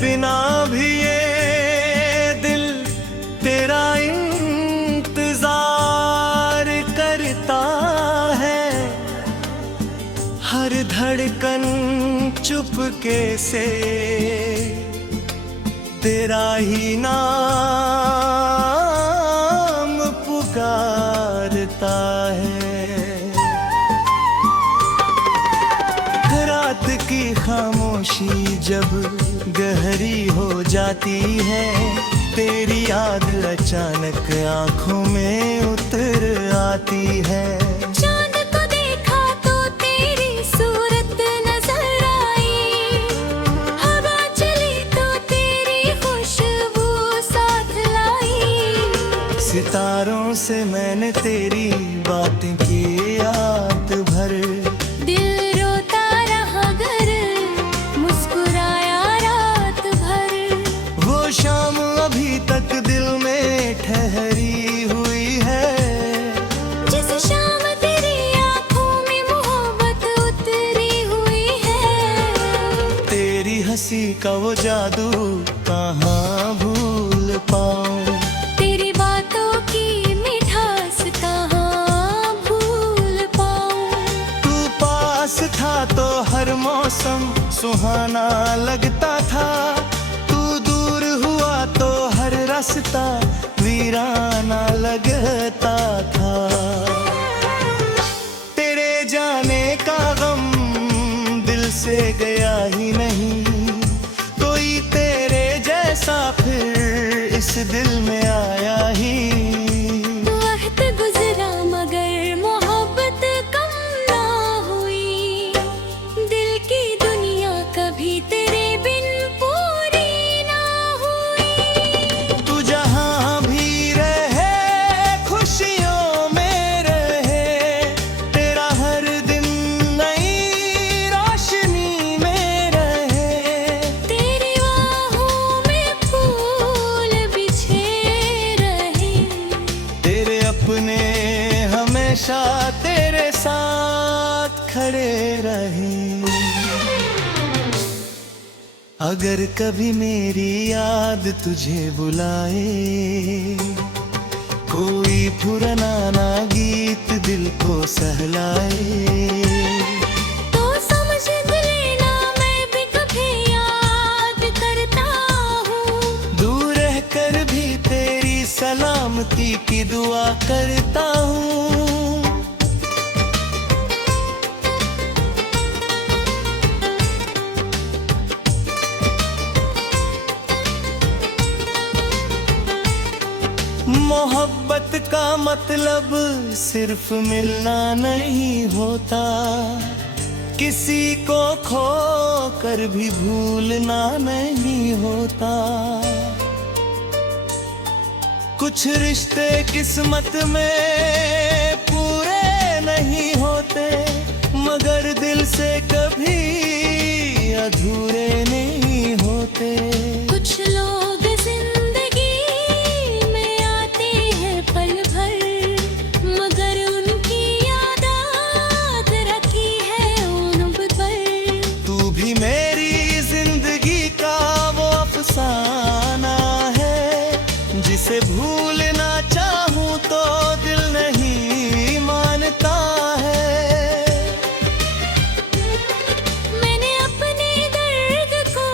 बिना भी ये दिल तेरा इंतजार करता है। हर धड़कन चुपके से तेरा ही नाम पुकारता है। रात की खामोशी जब गहरी हो जाती है, तेरी याद अचानक आंखों में उतर आती है। चांद को देखा तो तेरी सूरत नजर आई, हवा चली तो तेरी खुशबू साथ लाई। सितारों से मैंने तेरी बातें की याद भर, दिल रोता रहा घर मुस्कुराया रात भर। वो शाम अभी तक दिल में ठहरी हुई है, जिस शाम तेरी आंखों में मोहब्बत उतरी हुई है। तेरी हंसी का वो जादू कहाँ भूल पाऊं, तेरी बातों की मिठास कहाँ भूल पाऊं। तू पास था तो हर मौसम सुहाना लगता था, तू दूर हुआ तो हर रास्ता वीराना लगता था। तेरे जाने का गम दिल से गया ही नहीं, कोई तेरे जैसा फिर इस दिल में आया ही। वक्त गुजरा मगर मोहब्बत कम ना हुई, दिल की दुनिया कभी तेरे बिन पूरी ना हुई। तू जहाँ भी रहे खुशियों में रहे, तेरा हर दिन नई रोशनी में रहे। तेरी बाहों में फूल बिछे रहे, तेरे अपने हमेशा तेरे साथ खड़े रहे। अगर कभी मेरी याद तुझे बुलाए, कोई पुराना गीत दिल को सहलाए, तो समझ लेना मैं भी कभी याद करता हूँ। दूर रहकर भी तेरी सलामती की दुआ करता हूँ। मोहब्बत का मतलब सिर्फ मिलना नहीं होता, किसी को खो कर भी भूलना नहीं होता। कुछ रिश्ते किस्मत में पूरे नहीं होते, मगर दिल से कभी अधूरे नहीं होते। कुछ लोग जिंदगी में आते हैं पल भर, मगर उनकी यादात रखी है उन पर। तू भी मेरी जिंदगी का वो अफसाना है, जिसे भूलना चाहूं तो दिल नहीं मानता है। मैंने अपने दर्द को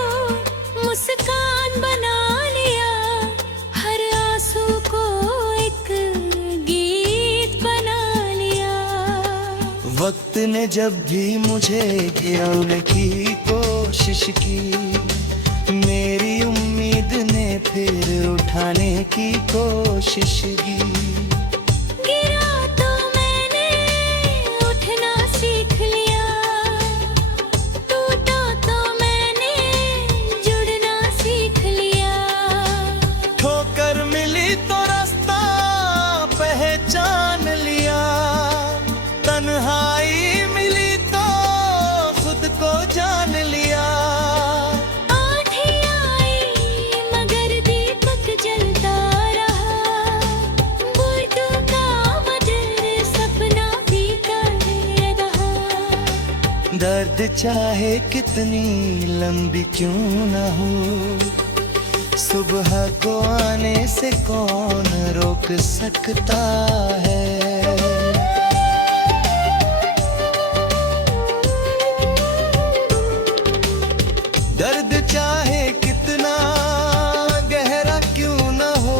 मुस्कान बना लिया, हर आंसू को एक गीत बना लिया। वक्त ने जब भी मुझे गिराने की कोशिश की, मेरी उम्मीद ने फिर उठाने की कोशिश की। गिरा तो मैंने उठना सीख लिया, टूटा तो मैंने जुड़ना सीख लिया। ठोकर मिली तो रास्ता पहचान लिया, तन्हाई मिली तो खुद को जान लिया। आँखें आई मगर दीपक जलता रहा, दर्द चाहे कितनी लंबी क्यों न हो, सुबह को आने से कौन रोक सकता है। दर्द चाहे कितना गहरा क्यों न हो,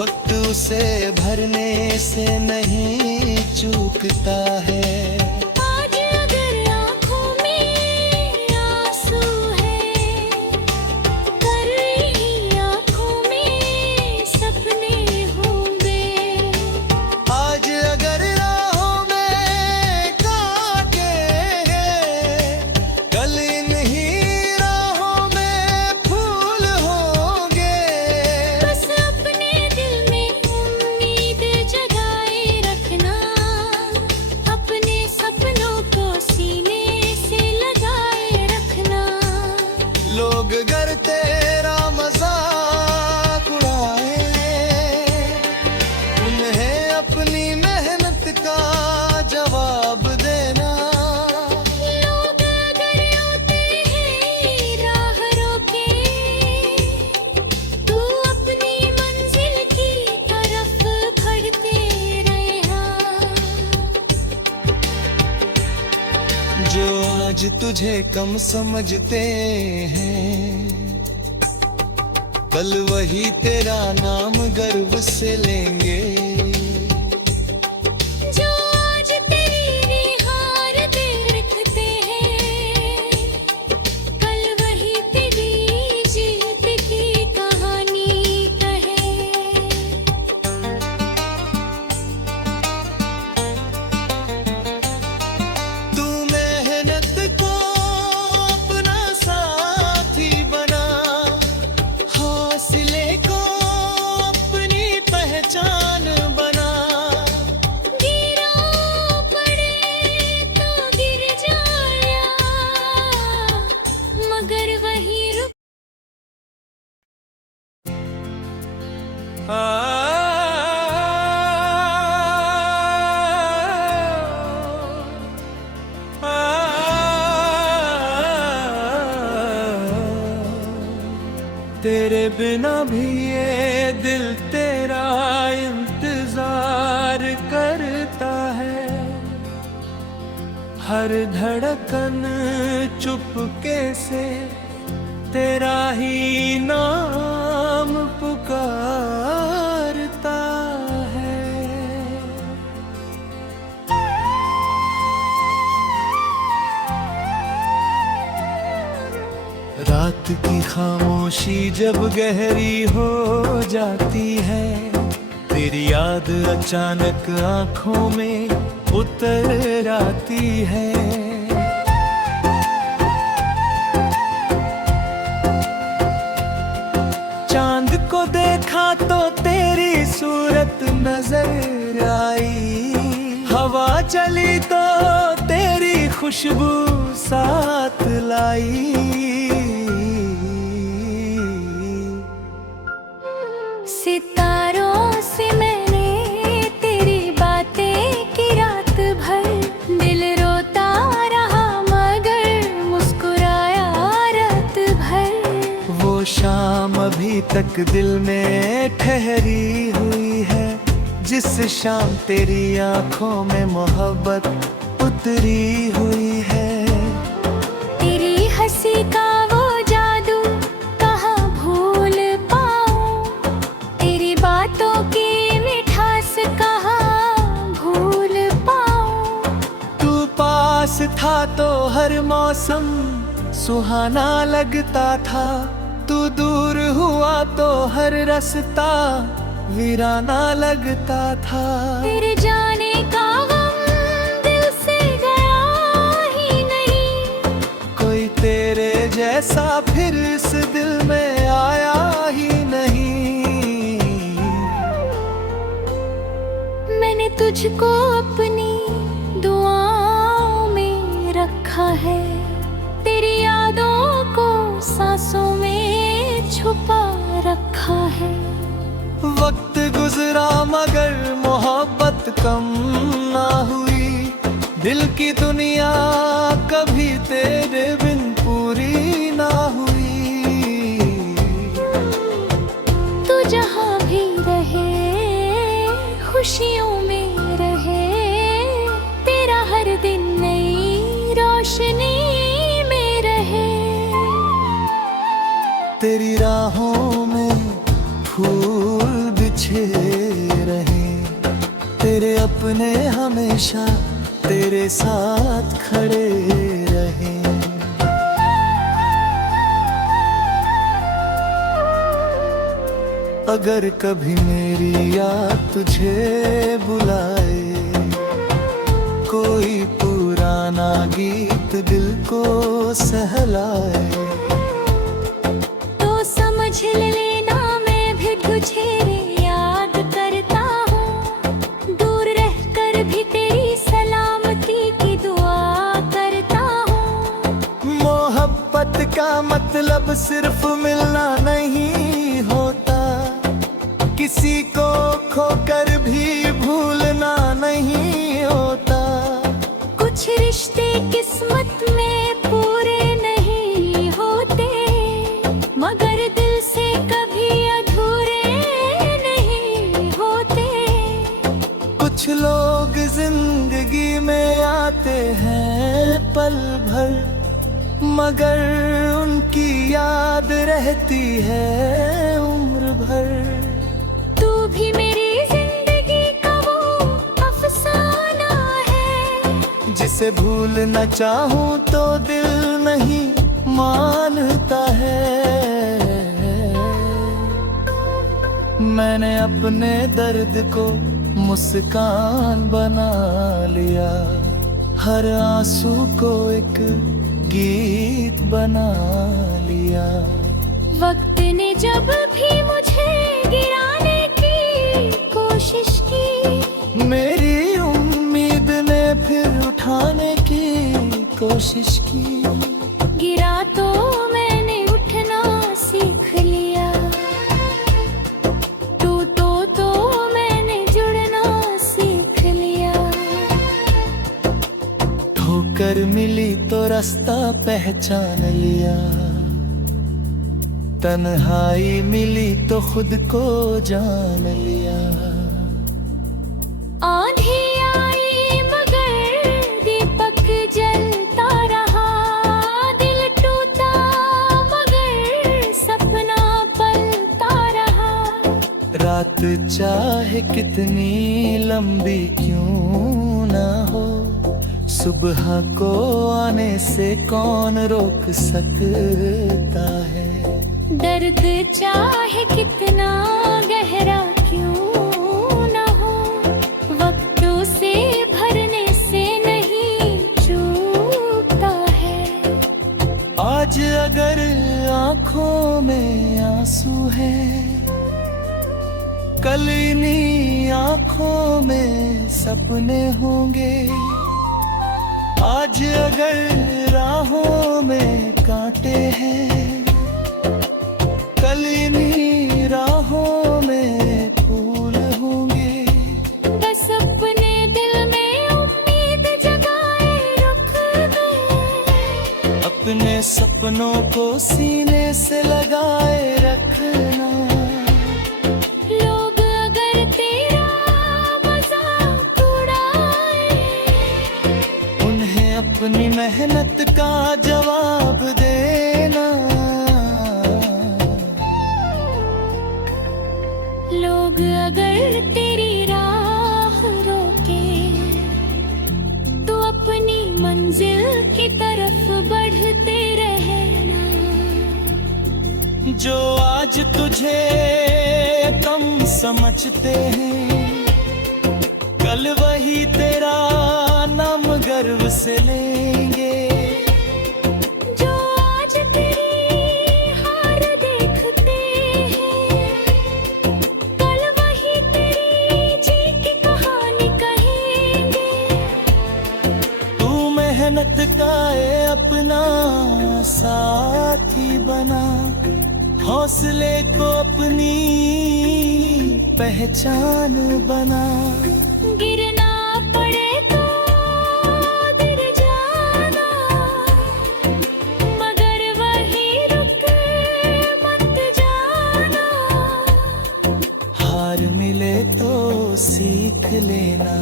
वक्त उसे भरने से नहीं चूकता है। आज अगर आँखों में आंसू है, कर रही आँखों में सपने होंगे। आज अगर राहों में कांटे हैं, कल इन्हीं राहों में फूल होंगे। बस अपने दिल में उम्मीद जगाए रखना, अपने सपनों को सीने से लगाए रखना। लोग गर तेरा मजाक उड़ाए, उन्हें अपनी मेहनत का जवाब देना। लोग अगर आते हैं राह रोके, तू अपनी मंजिल की तरफ खड़ते रहना। जो आज तुझे कम समझते हैं, कल वही तेरा नाम गर्व से लेंगे। जो आज तेरी निहार देखते हैं, कल वही तेरी जीत की कहानी कहे। तू मेहनत को अपना साथी बना, हौसले को अपनी पहचान बना। गिरा पड़े तो गिर जाया, मगर वही रुक। तेरे बिना भी ये दिल तेरा इंतजार करता है। हर धड़कन चुपके से तेरा ही नाम पुकारता है। रात की खामोशी जब गहरी हो जाती है, तेरी याद अचानक आंखों में उतर आती है। चांद को देखा तो तेरी सूरत नजर आई, हवा चली तो तेरी खुशबू साथ लाई। सितारों से मैंने तेरी बातें की रात भर, दिल रोता रहा मगर मुस्कुराया रात भर। वो शाम अभी तक दिल में ठहरी हुई है, जिस शाम तेरी आंखों में मोहब्बत उतरी हुई है। तेरी हंसी का वो जादू कहाँ भूल पाऊं, तेरी बातों की मिठास कहाँ भूल पाऊं। तू पास था तो हर मौसम सुहाना लगता था, तू दूर हुआ तो हर रास्ता वीराना लगता था। तेरे जाने का गम दिल से गया ही नहीं, कोई तेरे जैसा फिर इस दिल में आया ही नहीं। मैंने तुझको अपनी दुआओं में रखा है, तेरी यादों को सांसों में छुपा रखा है। वक्त गुजरा मगर मोहब्बत कम ना हुई, दिल की दुनिया कभी तेरे बिन पूरी ना हुई। तू जहाँ भी रहे खुशियों में रहे, तेरा हर दिन नई रोशनी में रहे। तेरी राहों में फूल बिछे रहे, तेरे अपने हमेशा तेरे साथ खड़े रहे। अगर कभी मेरी याद तुझे बुलाए, कोई पुराना गीत दिल को सहलाए, तो समझ लेना मैं भी तुझे याद करता हूँ। दूर रहकर भी तेरी सलामती की दुआ करता हूँ। मोहब्बत का मतलब सिर्फ मिलना नहीं होता, किसी को खोकर भी भूलना नहीं होता। कुछ रिश्ते किस्मत में पूरे नहीं होते, मगर दिल से कभी अधूरे नहीं होते। कुछ लोग जिंदगी में आते हैं पल भर, मगर उनकी याद रहती है उम्र भर। तू भी मेरी जिंदगी का वो अफसाना है, जिसे भूलना चाहूं तो दिल नहीं मानता है। मैंने अपने दर्द को मुस्कान बना लिया, हर आंसू को एक गीत बना लिया। वक्त ने जब भी मुझे गिराने की कोशिश की, मेरी उम्मीद ने फिर उठाने की कोशिश की। गिरा तो मैंने उठना सीख लिया, टूटो तो मैंने जुड़ना सीख लिया। ठोकर मिली तो रास्ता पहचान लिया, तन्हाई मिली तो खुद को जान लिया। आंधी आई मगर दीपक जलता रहा, दिल टूटा मगर सपना पलता रहा। रात चाहे कितनी लंबी क्यों ना हो, सुबह को आने से कौन रोक सकता है। दर्द चाहे कितना गहरा क्यों न हो, वक्तों से भरने से नहीं चूकता है। आज अगर आंखों में आंसू है, कल इन्हीं आंखों में सपने होंगे। आज अगर राहों में कांटे हैं, कल इन्हीं राहों में फूल होंगे। बस अपने दिल में उम्मीद जगाए रुख में, अपने सपनों को सीने से लगाए रखना। लोग अगर तेरा मजाक उड़ाए, उन्हें अपनी मेहनत का जवाब देना। लोग अगर तेरी राह रोके, तो अपनी मंजिल की तरफ बढ़ते रहना। जो आज तुझे कम समझते हैं, कल वही तेरा नाम गर्व से लेंगे। जो आज तेरी हार देखते हैं, कल वही तेरी जीत की कहानी कहेंगे। तू मेहनत का है अपना साथी बना, हौसले को अपनी पहचान बना। गिरना पड़े तो लेना,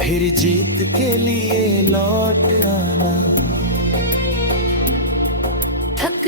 फिर जीत के लिए लौट आना। थक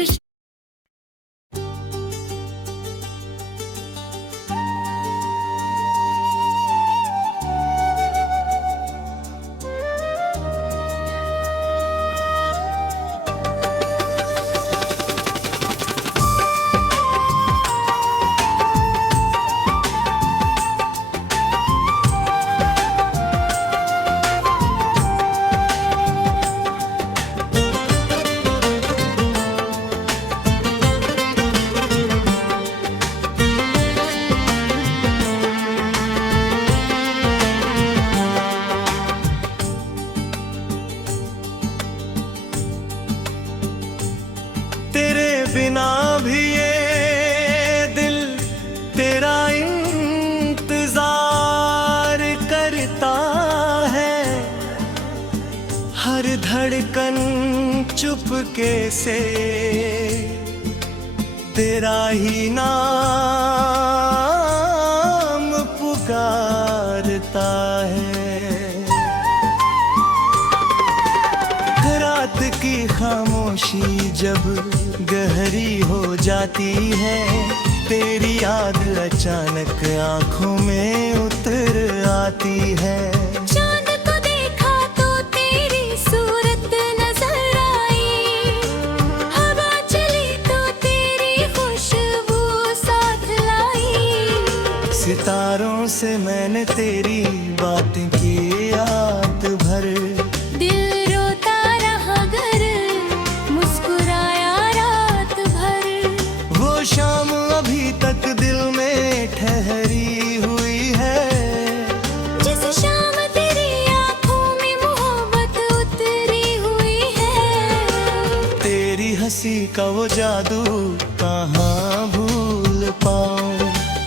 तेरे बिना भी ये दिल तेरा इंतजार करता है, हर धड़कन चुपके से तेरा ही नाम पुकारता है। रात की खामोशी जब गहरी हो जाती है, तेरी याद अचानक आंखों में उतर आती है। चांद को देखा तो तेरी सूरत नजर आई, हवा चली तो तेरी खुशबू साथ लाई। सितारों से मैंने तेरी बातें की रात भर, दिल रोता रहा घर, मुस्कुराया रात भर। वो शाम अभी तक दिल में ठहरी हुई है, जिस शाम तेरी आंखों में मोहब्बत उतरी हुई है। तेरी हंसी का वो जादू कहाँ भूल पाऊं,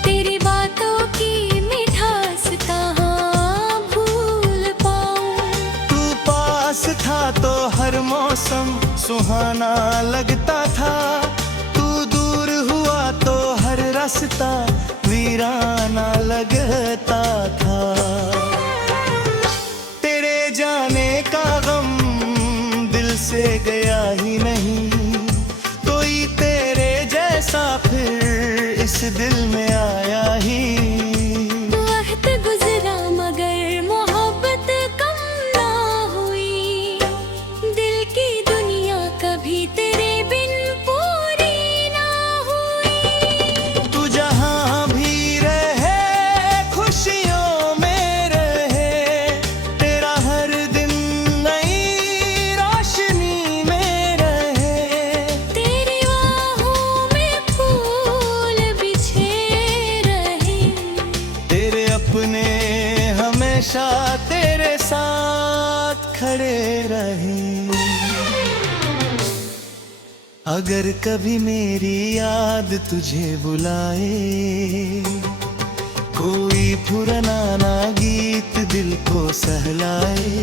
तेरी बातों की मिठास कहाँ भूल पाऊं। तू पास था तो हर मौसम सुहाना लगता था, तू दूर हुआ तो हर रास्ता वीराना लगता था। तेरे जाने का गम दिल से गया ही नहीं, कोई तेरे जैसा फिर इस दिल में आया ही। वक्त गुजरा मगर मोहब्बत कम ना हुई, दिल की दुनिया कभी तेरे बिन पूरी ना हुई। तू जहाँ भी रहे खुशियों में रहे, तेरा हर दिन नई रोशनी में रहे। तेरी बाहों में फूल बिछे रहे, तेरे अपने हमेशा तेरे साथ खड़े रहे। अगर कभी मेरी याद तुझे बुलाए, कोई पुराना गीत दिल को सहलाए,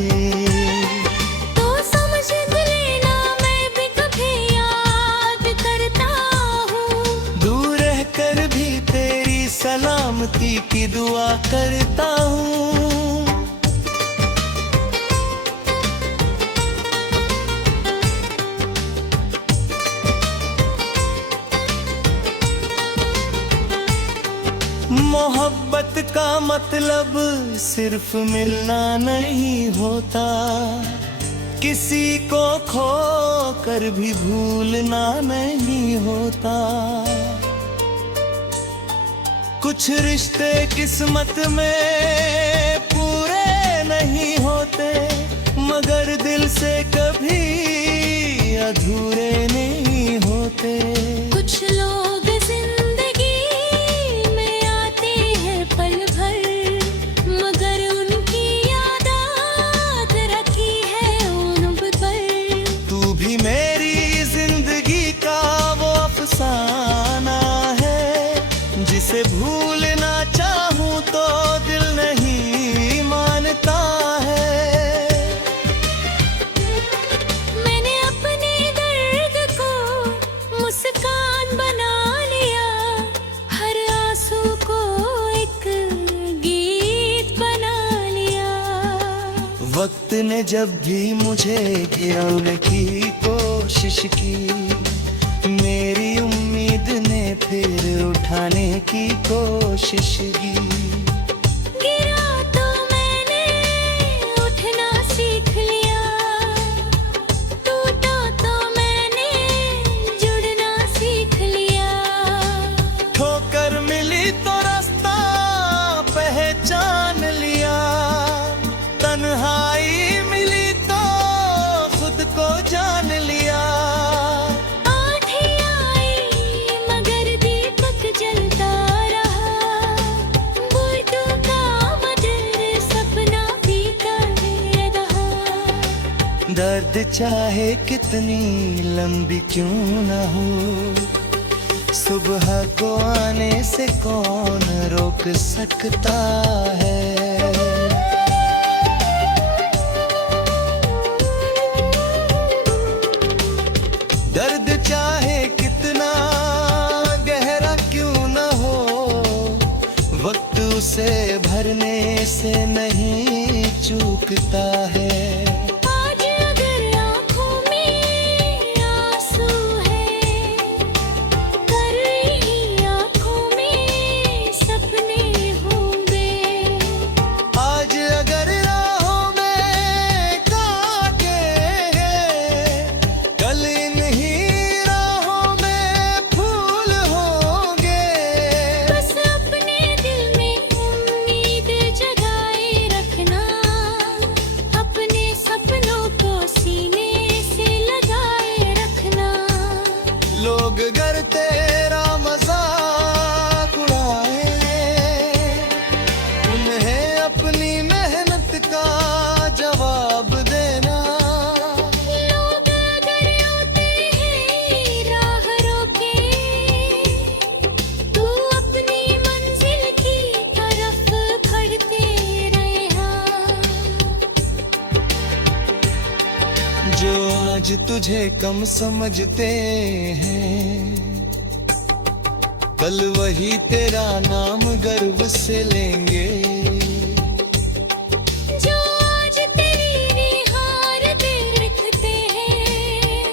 तो समझ लेना मैं भी कभी याद करता हूँ। दूर रहकर भी तेरी सलामती की दुआ करता हूँ। मोहब्बत का मतलब सिर्फ मिलना नहीं होता, किसी को खो कर भी भूलना नहीं होता। कुछ रिश्ते किस्मत में पूरे नहीं होते, मगर दिल से कभी अधूरे नहीं होते। कुछ लोग जिंदगी में आते हैं पल भर, मगर उनकी यादात रखी है उन पर। तू भी मेरी जिंदगी का वो अफसाना है, जिसे भूलना चाहूं तो दिल नहीं मानता है। मैंने अपने दर्द तूने जब भी मुझे गिराने की कोशिश की, मेरी उम्मीद ने फिर उठाने की कोशिश की। गिरा तो मैंने उठना सीख लिया, टूटा तो मैंने जुड़ना सीख लिया। ठोकर मिली तो रास्ता पहचान लिया, तन्हाई मिली तो खुद को जान लिया। आंधी आई मगर दीपक जलता रहा, बुर्दू का मधुर सपना फीका रहा। दर्द चाहे कितनी लंबी क्यों न हो, सुबह को आने से कौन रोक सकता है। दर्द चाहे कितना गहरा क्यों न हो, वक्त उसे भरने से नहीं चूकता है। आज अगर आँखों में आंसू है, कर रही आँखों में सपने होंगे। आज अगर राहों में कांटे हैं, कल इन्हीं राहों में फूल होंगे। बस अपने दिल में उम्मीद जगाए रखना, अपने सपनों को सीने से लगाए रखना। लोग अगर तेरा मजाक उड़ाए, उन्हें अपनी मेहनत का जवाब देना। लोग अगर आते हैं राह रोके, तू अपनी मंजिल की तरफ बढ़ते रहना। जो आज तुझे कम समझते हैं, कल वही तेरा नाम गर्व से लेंगे। जो आज तेरी निहार देखते हैं,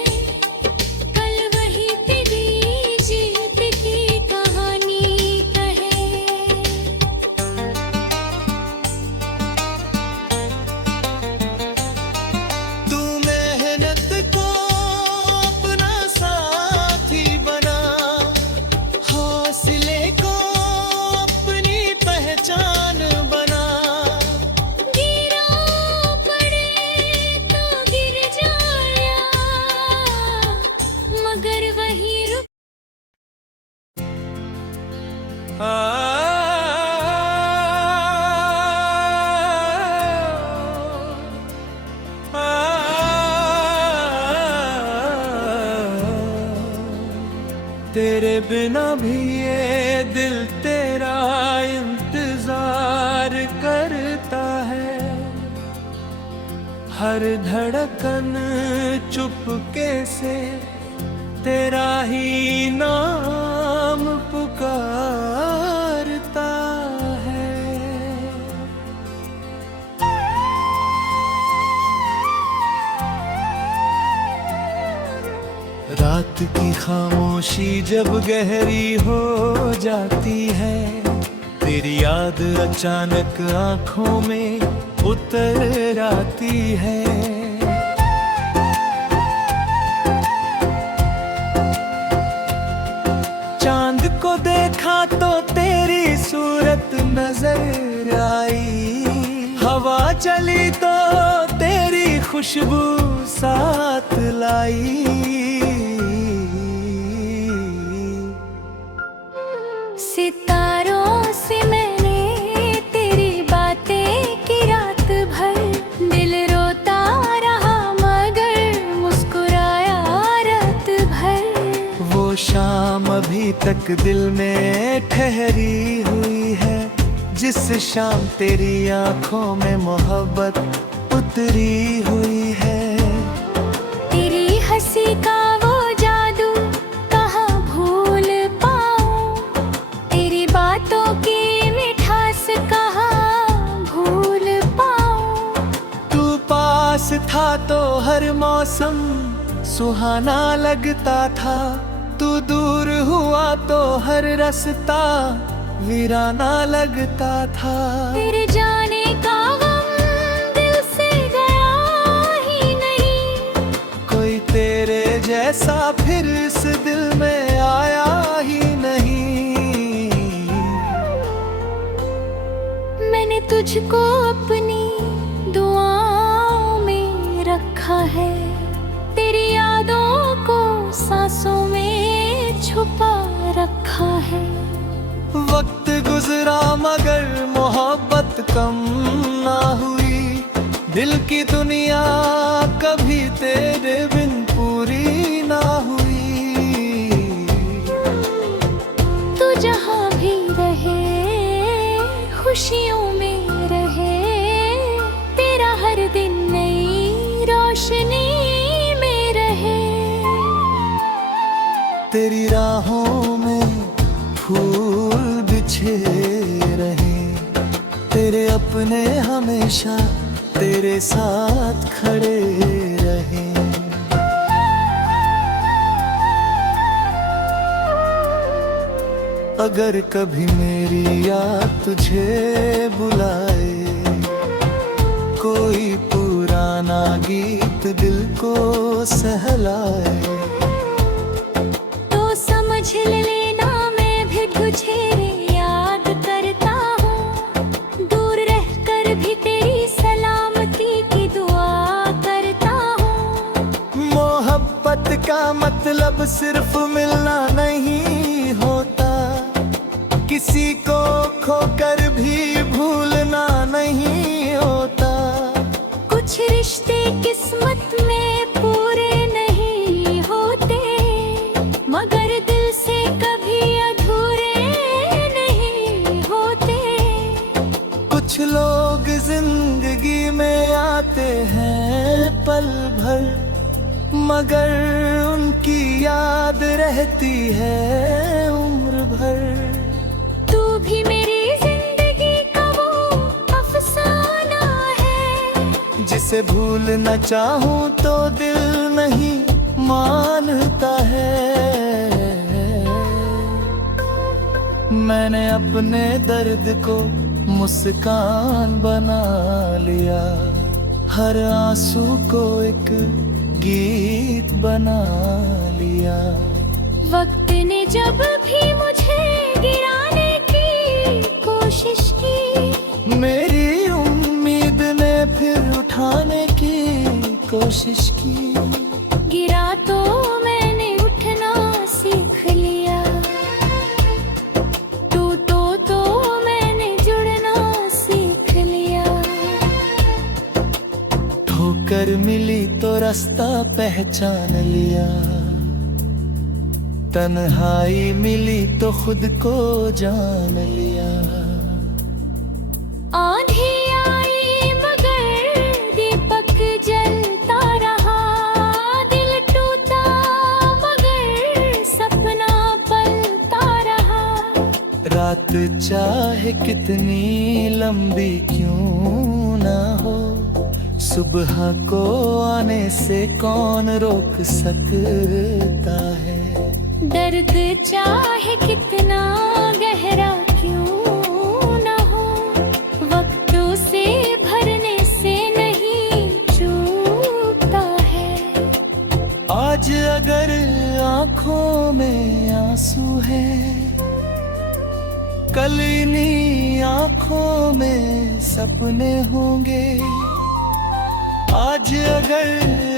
कल वही तेरी जीत की कहानी कहे। तू मेहनत को अपना साथी बना, हौसले को अपनी पहचान बना। गिरा पड़े तो गिर जाया, मगर वही रुक। तेरे बिना भी ये दिल तेरा इंतजार करता है, हर धड़कन चुपके से तेरा ही नाम पुकारता है। रात की खामोशी जब गहरी हो जाती है, तेरी याद अचानक आंखों में उतर आती है। चांद को देखा तो तेरी सूरत नजर आई, हवा चली तो तेरी खुशबू साथ लाई। सितारों से मैंने तेरी बातें की रात भर, दिल रोता रहा मगर मुस्कुराया रात भर। वो शाम अभी तक दिल में ठहरी हुई है, जिस शाम तेरी आंखों में मोहब्बत उतरी हुई है। तेरी हंसी का वो जादू कहाँ भूल पाऊं, तेरी बातों की मिठास कहाँ भूल पाऊं। तू पास मौसम सुहाना लगता था, तू दूर हुआ तो हर रास्ता वीराना लगता था। तेरे जाने का गम दिल से गया ही नहीं, कोई तेरे जैसा फिर इस दिल में आया ही नहीं। मैंने तुझको अपनी दुआओं में रखा है, तेरी यादों को सांसों में छुपा रखा है। वक्त गुजरा मगर मोहब्बत कम ना हुई, दिल की दुनिया कभी तेरे बिन पूरी ना हुई। तू जहाँ भी रहे खुशियों में रहे, तेरा हर दिन नई रोशनी में रहे। तेरी राहों में फूल बिछे रहे, तेरे अपने हमेशा तेरे साथ खड़े रहे। अगर कभी मेरी याद तुझे बुलाए, कोई पुराना गीत दिल को सहलाए, तो समझ लेना मैं भी तुझे याद करता हूँ, दूर रहकर भी तेरी सलामती की दुआ करता हूँ। मोहब्बत का मतलब सिर्फ मिलना नहीं होता, किसी को खोकर भी भूलना नहीं होता। कुछ रिश्ते किस्मत में पूरे नहीं होते, मगर दिल से कभी अधूरे नहीं होते। कुछ लोग जिंदगी में आते हैं पल भर, मगर उनकी याद रहती है उम्र भर। तू भी मेरी जिंदगी का वो अफसाना है, जिसे भूलना चाहूं तो दिल नहीं मानता है। मैंने अपने दर्द को मुस्कान बना लिया, हर आंसू को एक गीत बना लिया। वक्त ने जब भी मुझे गिराने की कोशिश की, मेरी उम्मीद ने फिर उठाने की कोशिश की। गिरा तो मैंने उठना सीख लिया, टूटो तो मैंने जुड़ना सीख लिया। ठोकर मिली तो रास्ता पहचान लिया, तन्हाई मिली तो खुद को जान लिया। आंधी आई मगर दीपक जलता रहा, दिल टूटा मगर सपना पलता रहा। रात चाहे कितनी लंबी क्यों ना हो, सुबह को आने से कौन रोक सकता है। दर्द चाहे कितना गहरा क्यों न हो, वक्त से भरने से नहीं चूकता है। आज अगर आंखों में आंसू है, कल इन्हीं आंखों में सपने होंगे। आज अगर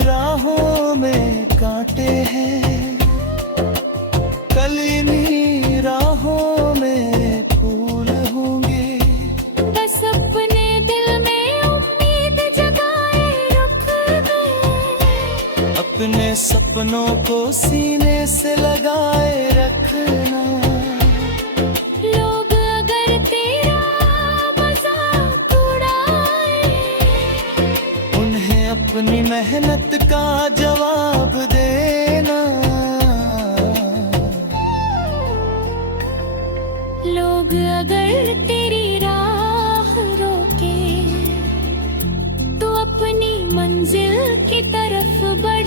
राहों में कांटे हैं, कल इन्हीं राहों में फूल होंगे। बस अपने दिल में उम्मीद जगाए रुक गए, अपने सपनों को सीने से लगाए रखना। लोग अगर तेरा मजाक उड़ाए, उन्हें अपनी मेहनत का जवाब देना। लोग अगर तेरी राह रोके, तो अपनी मंजिल की तरफ बढ़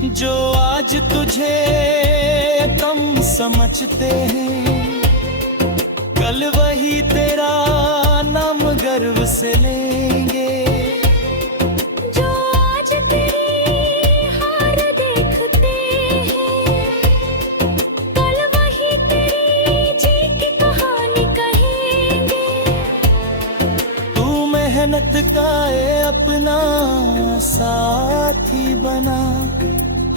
जो आज तुझे कम समझते हैं, कल वही तेरा नाम गर्व से लेंगे। जो आज तेरी हार देखते हैं, कल वही तेरी जीत की कहानी कहेंगे। तू मेहनत का ये अपना साथी बना,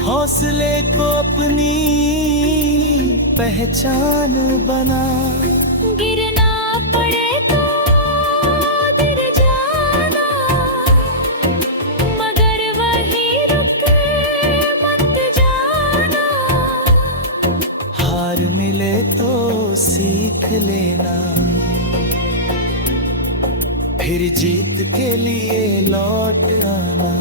हौसले को अपनी पहचान बना। गिरना पड़े तो गिर जाना, मगर वही रुक मत जाना। हार मिले तो सीख लेना, फिर जीत के लिए लौट आना।